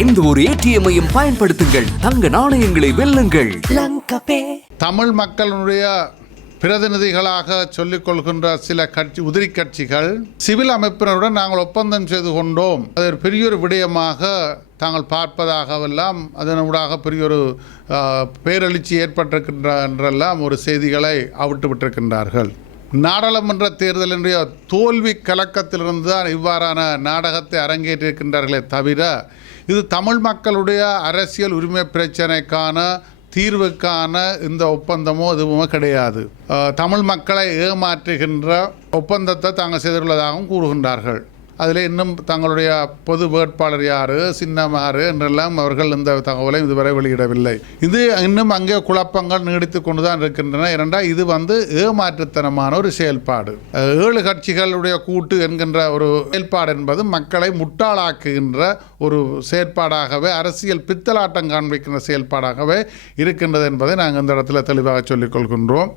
எந்த ஒரு ஏடிஎம்மையும் பயன்படுத்துங்கள். தங்க நாணயங்களை வெல்லுங்கள். தமிழ் மக்களுடைய பிரதிநிதிகளாக சொல்லிக் கொள்கின்ற சில கட்சி உதிரி கட்சிகள் சிவில் அமைப்பினருடன் நாங்கள் ஒப்பந்தம் செய்து கொண்டோம். அது பெரிய ஒரு விடயமாக தாங்கள் பார்ப்பதாகவெல்லாம் அதனூடாக பெரிய ஒரு பேரெழுச்சி ஏற்பட்டிருக்கின்ற என்றெல்லாம் ஒரு செய்திகளை அவிட்டு விட்டிருக்கின்றார்கள் நாடாளுமன்ற தேர்தலினுடைய தோல்வி கலக்கத்திலிருந்து தான் இவ்வாறான நாடகத்தை அரங்கேற்றிருக்கின்றார்களே தவிர இது தமிழ் மக்களுடைய அரசியல் உரிமை பிரச்சனைக்கான தீர்வுக்கான இந்த ஒப்பந்தமோ எதுவுமே கிடையாது. தமிழ் மக்களை ஏமாற்றுகின்ற ஒப்பந்தத்தை தாங்கள் செய்துள்ளதாகவும் கூறுகின்றார்கள். அதில் இன்னும் தங்களுடைய பொது வேட்பாளர் யார் சின்னம் யார் என்றெல்லாம் அவர்கள் இந்த தகவலை இதுவரை வெளியிடவில்லை. இது இன்னும் அங்கே குழப்பங்கள் நீடித்து கொண்டு தான் இருக்கின்றன. இரண்டா இது வந்து ஏமாற்றுத்தனமான ஒரு செயல்பாடு. ஏழு கட்சிகளுடைய கூட்டு என்கின்ற ஒரு செயல்பாடு என்பது மக்களை முட்டாளாக்குகின்ற ஒரு செயற்பாடாகவே அரசியல் பித்தலாட்டம் காண்பிக்கின்ற செயல்பாடாகவே இருக்கின்றது என்பதை நாங்கள் இந்த இடத்துல தெளிவாக சொல்லிக் கொள்கின்றோம்.